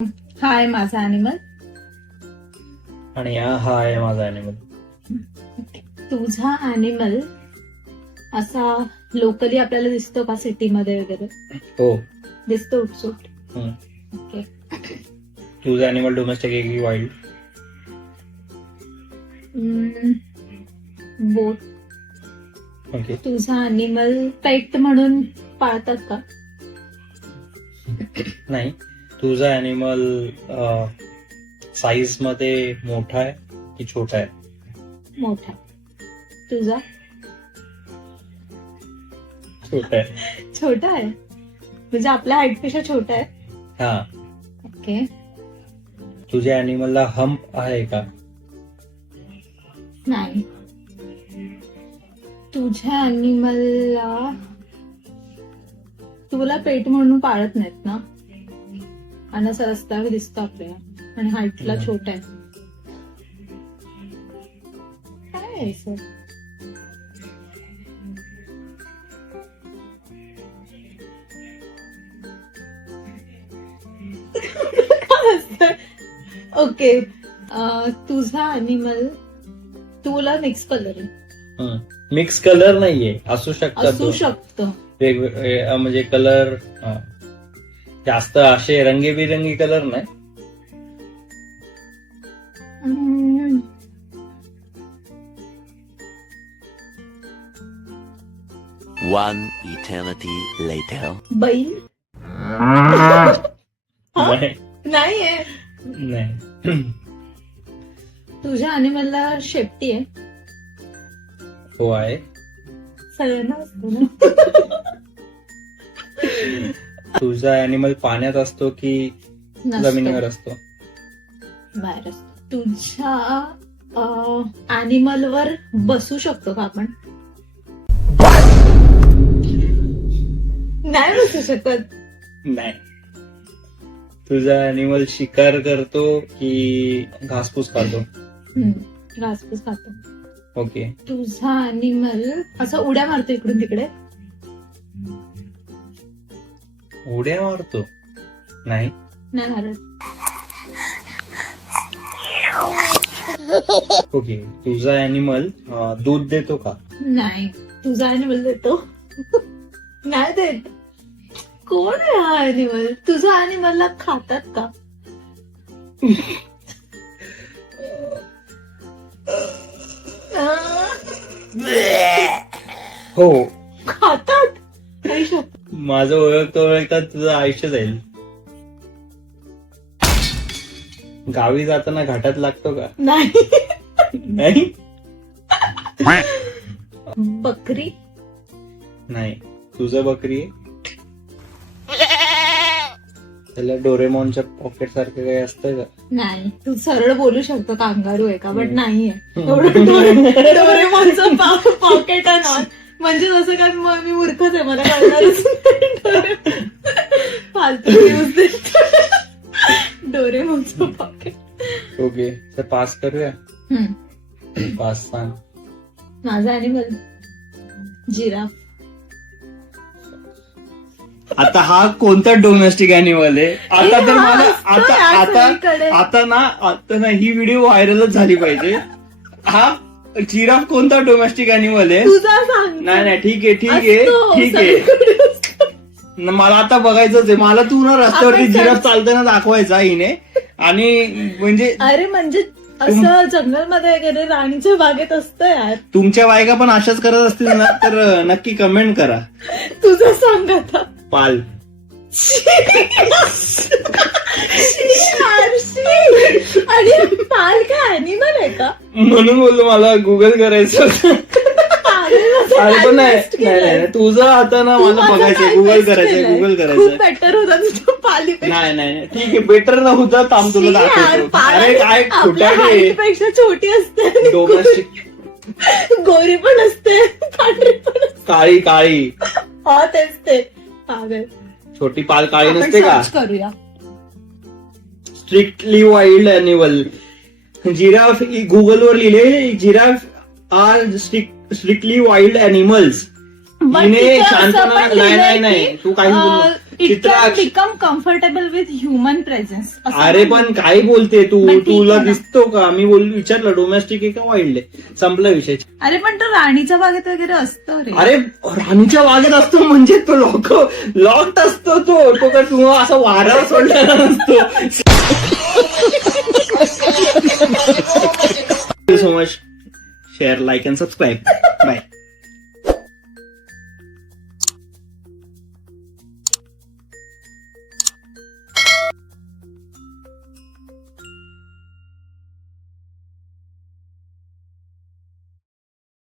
हाय माझा अॅनिमल. आणि हा आहे माझा अॅनिमल. तुझा अॅनिमल असा लोकली आपल्याला दिसतो का सिटीमध्ये वगैरे? हो. दिसतो उठसूट. हम्म. ओके. तुझा अॅनिमल डोमेस्टिक आहे की वाईल्ड? बोट. ओके. तुझा अॅनिमल पेट म्हणून पाळतात का? नाही. तुझा अॅनिमल साईज मध्ये मोठा आहे की छोटा आहे? मोठा. तुझा? छोटा आहे. छोटा आहे म्हणजे आपल्या हाईटपेक्षा छोटा आहे. हा. ओके. तुझ्या अॅनिमलला हम्प आहे का? नाही. तुझ्या अॅनिमलला तुला पेट म्हणून पाळत नाहीत ना? आणि असं रस्त्यावर दिसतो आपल्याला आणि हाईटला नाही. छोटा आहे. काय आहे सर? ओके. तुझा अॅनिमल तुला मिक्स कलर आहे? मिक्स कलर नाहीये. असू शकतात. असू शकतं. वेगवेगळे म्हणजे कलर जास्त असे रंगीबिरंगी कलर नाही. हम्म. One eternity later. बैल? नाही. नाहीये. नाही. तुझ्या अॅनिमलला शेपटी आहे? हो आहे. सगळ्यांना असतो ना. तुझा अॅनिमल पाण्यात असतो की नसतो. जमिनीवर असतो? बाहेर असतो. तुझ्या अॅनिमल वर बसू शकतो का आपण? नाही बसू शकत. नाही. तुझा अॅनिमल शिकार करतो की घासपूस खातो? घासपूस खातो. ओके. तुझा अॅनिमल असं उड्या मारतो इकडून तिकडे? उड्या मारतो? नाही. नाही मारत. ओके. तुझा अॅनिमल दूध देतो का? नाही. तुझा अॅनिमल देतो? नाही देत. कोण आहे हा अॅनिमल? तुझा अॅनिमलला खातात का? हो. खातात. आई शपथ. माझं ओळखता तुझं आयुष्य जाईल. गावी जाताना घाटात लागतो का? नाही. नाही. बकरी? नाही. तुझं बकरी आहे? त्याला डोरेमॉनच्या पॉकेट सारखं काही असतं का? नाही. तू सरळ बोलू शकतो कांगारू आहे का? बट नाहीये. हम्म. एवढं डोरेमॉनचं पॉकेट आहे ना, म्हणजे जसं काय मी मूर्खच आहे, मला कळणारच नाही. फालतू न्यूज देतो. डोरेमॉनचं पॉकेट. ओके. तर पास करूया. पास सांग. माझा अॅनिमल जिराफ. आता हा कोणता डोमेस्टिक अॅनिमल आहे? आता तर मला आता ना ही व्हिडिओ व्हायरलच झाली पाहिजे. हा जिराफ कोणता डोमेस्टिक अॅनिमल आहे? तुझा सांग. नाही. ठीक आहे. मला आता बघायचंच आहे. मला तू ना रस्त्यावरती जिराफ चालताना दाखवायचा हिने. आणि म्हणजे अरे म्हणजे असं जंगलमध्ये वगैरे राणीच्या बागेत असतं यार. तुमच्या बायका पण अशाच करत असतील ना, तर नक्की कमेंट करा. तुझं सांग आता. पाल. आणि पाल काय अॅनिमल आहे का? म्हणून बोललो मला गुगल करायचं. अरे पण नाही. तुझं आता ना मला बघायचं. गुगल करायचं. खूप बेटर होता तुझं पाली. नाही. ठीक आहे. बेटर नव्हता. थांब तुला दाखवतो. अरे काय खोटाडी पेक्षा छोटी असते. डोमेस्टिक. गोरी पण असते, पांढरी पण असते. काळी. हा तेच ते. पागल. छोटी पाल काळी नसते का? करूया. Strictly wild animal. जिराफ गुगलवर लिहिले giraffe are strictly wild animals But तिने तिथे असं शांतपणा पण नाही लिहिलंय नाही की, तू काही इट कॅन चित्राक्ष become comfortable with human presence. अरे पण काय बोलते तू पण ठीक तुला आहे ना. दिसतो का मी विचारलं डोमेस्टिक आहे का वाईल्ड आहे संपला विषय. अरे पण तो राणीच्या बागेत वगैरे असतो रे. अरे राणीच्या वागत असतो म्हणजे तो लॉक्ड असतो तो का तू असा वारा सोडलेला नसतो. So much share like and subscribe bye.